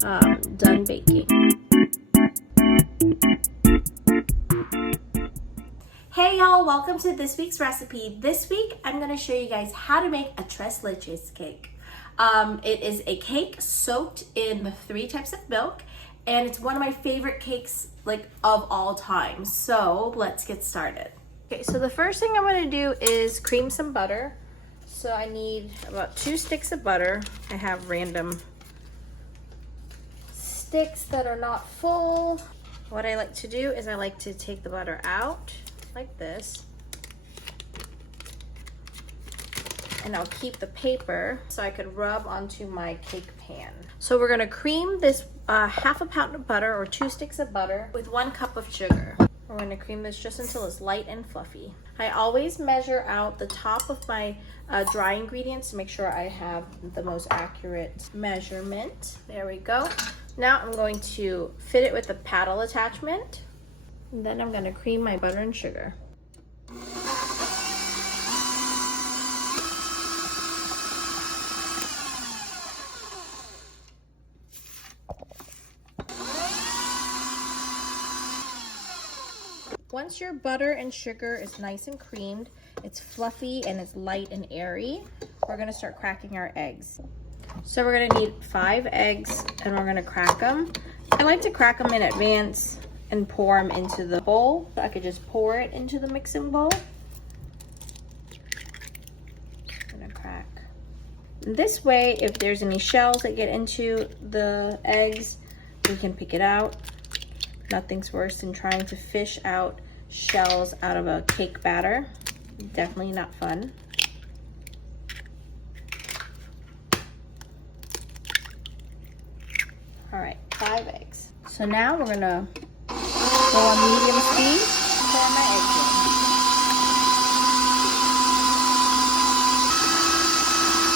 done baking. Hey y'all, welcome to this week's recipe. This week I'm going to show you guys how to make a tres leches cake. It is a cake soaked in 3 types of milk, and it's one of my favorite cakes of all time. So let's get started. Okay, so the first thing I'm going to do is cream some butter. So I need about 2 sticks of butter. I have random sticks that are not full. What I like to do is I like to take the butter out like this, and I'll keep the paper so I could rub onto my cake pan. So we're gonna cream this half a pound of butter or 2 sticks of butter with 1 cup of sugar. We're gonna cream this just until it's light and fluffy. I always measure out the top of my dry ingredients to make sure I have the most accurate measurement. There we go. Now I'm going to fit it with the paddle attachment. And then I'm going to cream my butter and sugar. Once your butter and sugar is nice and creamed, it's fluffy and it's light and airy, we're going to start cracking our eggs. So we're going to need 5 eggs and we're going to crack them. I like to crack them in advance and pour them into the bowl. So I could just pour it into the mixing bowl. I'm gonna crack. This way, if there's any shells that get into the eggs, we can pick it out. Nothing's worse than trying to fish out shells out of a cake batter. Definitely not fun. All right, 5 eggs. So now we're gonna go on medium speed, pour my eggs in.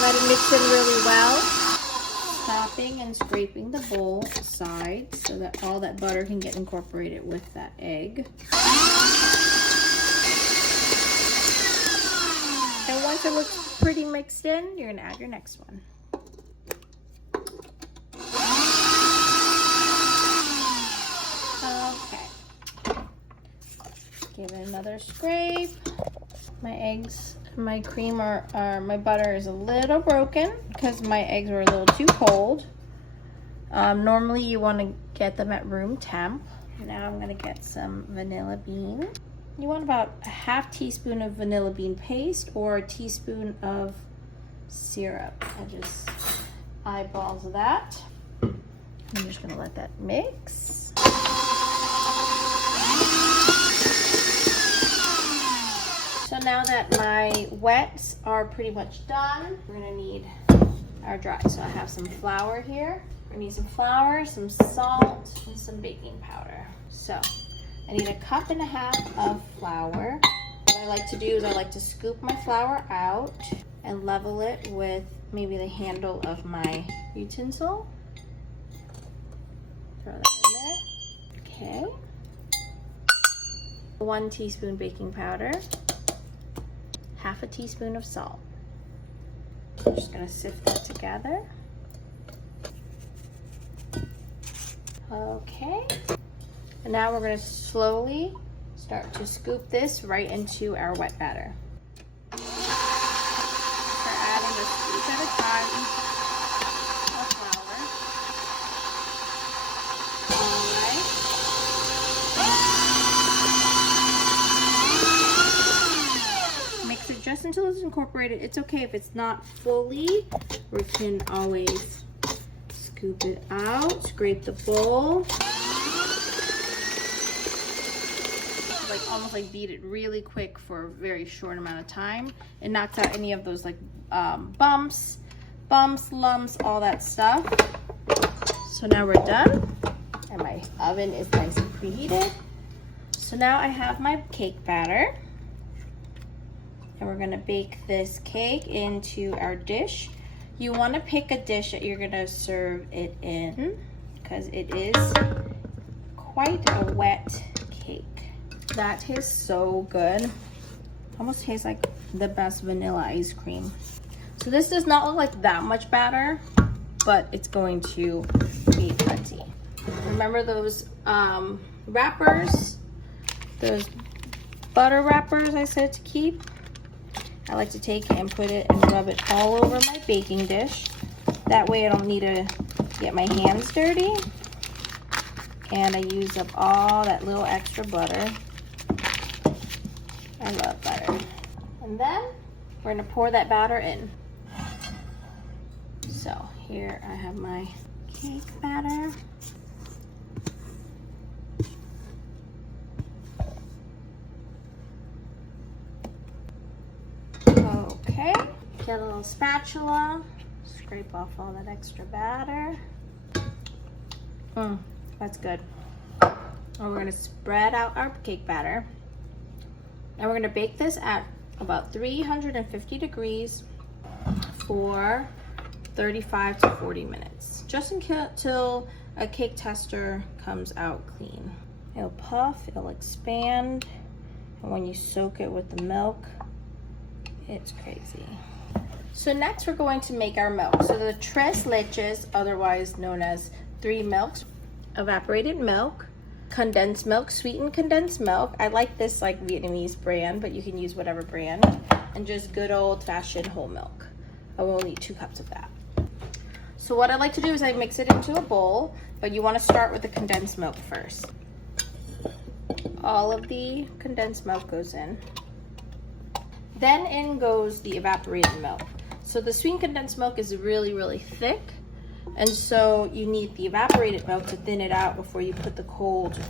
Let it mix in really well. Stopping and scraping the bowl sides so that all that butter can get incorporated with that egg. And once it looks pretty mixed in, you're gonna add your next one. Give it another scrape. My eggs, my cream my butter is a little broken because my eggs were a little too cold. Normally you want to get them at room temp. Now I'm gonna get some vanilla bean. You want about a ½ teaspoon of vanilla bean paste or a teaspoon of syrup. I just eyeballs that. I'm just gonna let that mix. So now that my wets are pretty much done, we're gonna need our dry. So I have some flour here. We're gonna need some flour, some salt, and some baking powder. So I need a 1.5 cups of flour. What I like to do is I like to scoop my flour out and level it with maybe the handle of my utensil. Throw that in there. Okay. 1 teaspoon baking powder. ½ teaspoon of salt. I'm just gonna sift that together. Okay. And now we're gonna slowly start to scoop this right into our wet batter. We're adding just each at a time of flour. All right. Just until it's incorporated. It's okay if it's not fully. We can always scoop it out, scrape the bowl. Almost like beat it really quick for a very short amount of time. It knocks out any of those bumps, lumps, all that stuff. So now we're done. And my oven is nice and preheated. So now I have my cake batter. And we're gonna bake this cake into our dish. You wanna pick a dish that you're gonna serve it in because it is quite a wet cake. That tastes so good. Almost tastes like the best vanilla ice cream. So this does not look like that much batter. but it's going to be plenty. Remember those wrappers, those butter wrappers I said to keep? I like to take it and put it and rub it all over my baking dish. That way I don't need to get my hands dirty. And I use up all that little extra butter. I love butter. And then we're gonna pour that batter in. So here I have my cake batter. Okay, get a little spatula, scrape off all that extra batter. That's good. And we're gonna spread out our cake batter. And we're gonna bake this at about 350 degrees for 35 to 40 minutes. Just until a cake tester comes out clean. It'll puff, it'll expand, and when you soak it with the milk, it's crazy. So next we're going to make our milk. So the tres leches, otherwise known as 3 milks, evaporated milk, condensed milk, sweetened condensed milk. I like this like Vietnamese brand, but you can use whatever brand, and just good old fashioned whole milk. I will need 2 cups of that. So what I like to do is I mix it into a bowl, but you want to start with the condensed milk first. All of the condensed milk goes in. Then in goes the evaporated milk. So the sweetened condensed milk is really, really thick. And so you need the evaporated milk to thin it out before you put the cold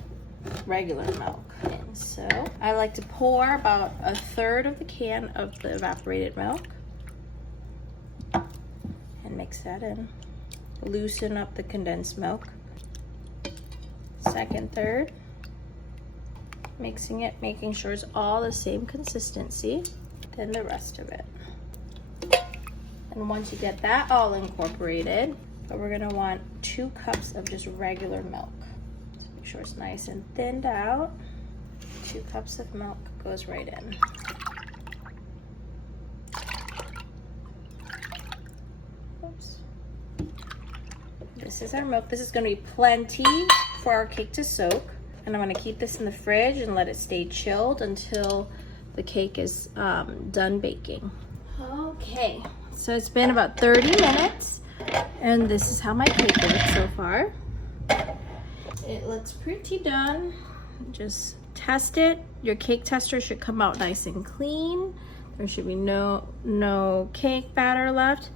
regular milk in. So I like to pour about 1/3 of the can of the evaporated milk and mix that in. Loosen up the condensed milk. Second third. Mixing it, making sure it's all the same consistency. Then the rest of it. And once you get that all incorporated, we're gonna want 2 cups of just regular milk. So make sure it's nice and thinned out. 2 cups of milk goes right in. Oops. This is our milk. This is gonna be plenty for our cake to soak. And I'm gonna keep this in the fridge and let it stay chilled until the cake is done baking. Okay, so it's been about 30 minutes and this is how my cake looks so far. It looks pretty done. Just test it. Your cake tester should come out nice and clean. There should be no cake batter left.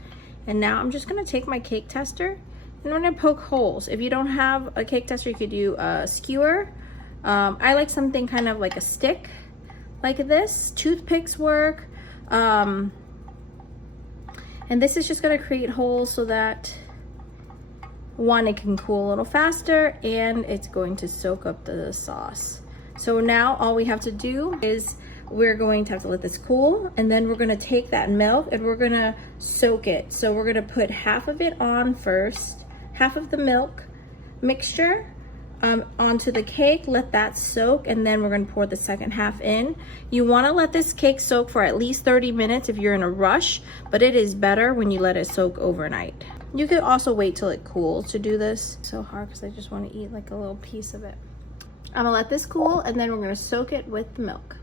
And now I'm just gonna take my cake tester and I'm gonna poke holes. If you don't have a cake tester, you could do a skewer. I like something kind of like a stick, like this. Toothpicks work. And this is just gonna create holes so that, one, it can cool a little faster and it's going to soak up the sauce. So now all we have to do is we're going to have to let this cool, and then we're gonna take that milk and we're gonna soak it. So we're gonna put half of it on first, half of the milk mixture onto the cake, let that soak, and then we're gonna pour the second half in. You wanna let this cake soak for at least 30 minutes if you're in a rush, but it is better when you let it soak overnight. You could also wait till it cools to do this. It's so hard because I just wanna eat like a little piece of it. I'm gonna let this cool and then we're gonna soak it with the milk.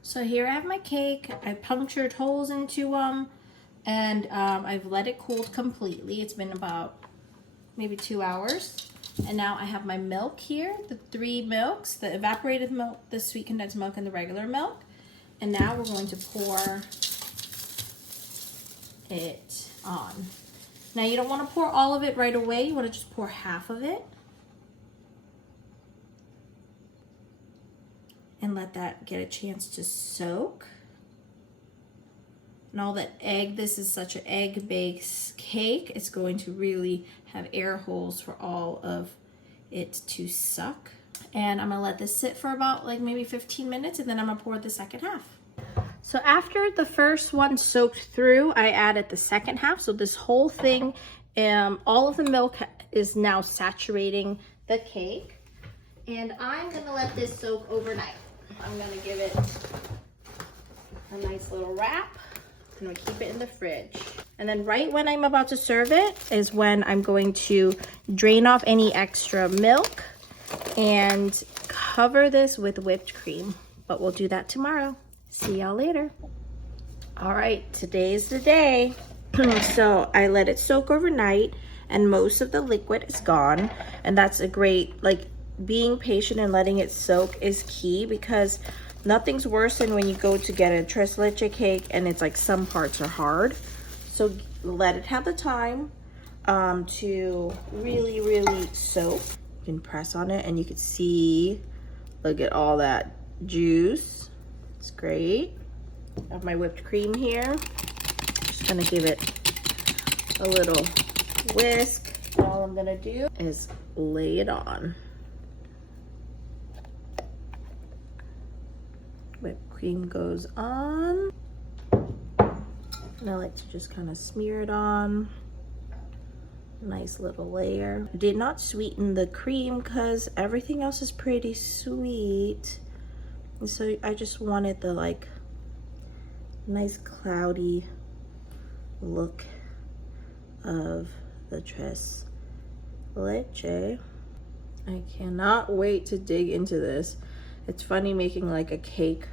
So here I have my cake. I punctured holes into them and I've let it cool completely. It's been about maybe 2 hours. And now I have my milk here, the 3 milks, the evaporated milk, the sweet condensed milk, and the regular milk. And now we're going to pour it on. Now you don't want to pour all of it right away. You want to just pour half of it. And let that get a chance to soak. And all that egg, this is such an egg-based cake. It's going to really have air holes for all of it to suck. And I'm gonna let this sit for about like maybe 15 minutes and then I'm gonna pour the second half. So after the first one soaked through, I added the second half. So this whole thing, all of the milk is now saturating the cake. And I'm gonna let this soak overnight. I'm gonna give it a nice little wrap. and we keep it in the fridge. And then right when I'm about to serve it is when I'm going to drain off any extra milk and cover this with whipped cream. But we'll do that tomorrow. See y'all later. All right, today's the day. So I let it soak overnight and most of the liquid is gone. And that's a great, like, being patient and letting it soak is key, because nothing's worse than when you go to get a tres leche cake and it's like some parts are hard. So let it have the time to really soak. You can press on it and you can see, look at all that juice. It's great. I have my whipped cream here. Just gonna give it a little whisk. All I'm gonna do is lay it on. Whipped cream goes on. And I like to just kind of smear it on. Nice little layer. I did not sweeten the cream because everything else is pretty sweet. And so I just wanted the like nice cloudy look of the tres leche. I cannot wait to dig into this. It's funny making like a cake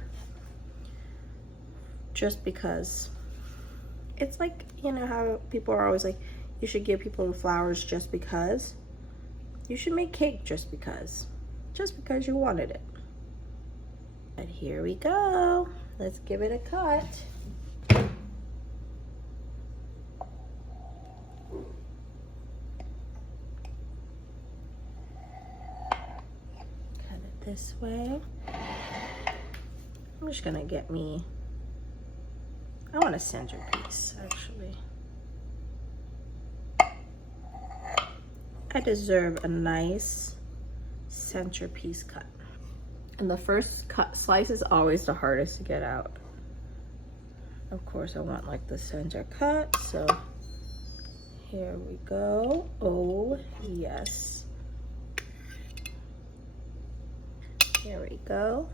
just because it's like, you know how people are always like, you should give people flowers just because. You should make cake just because you wanted it. And here we go. Let's give it a cut. Cut it this way. I'm just gonna get me, I want a centerpiece actually. I deserve a nice centerpiece cut. And the first cut slice is always the hardest to get out. Of course, I want like the center cut, so here we go. Oh, yes. Here we go.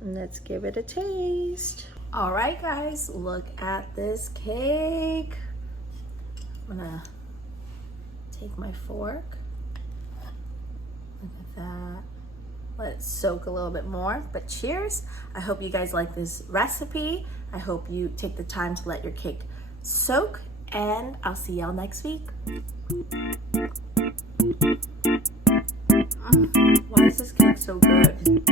And let's give it a taste. All right, guys, look at this cake. I'm gonna take my fork. Look at that. Let it soak a little bit more, but cheers. I hope you guys like this recipe. I hope you take the time to let your cake soak, and I'll see y'all next week. Why is this cake so good?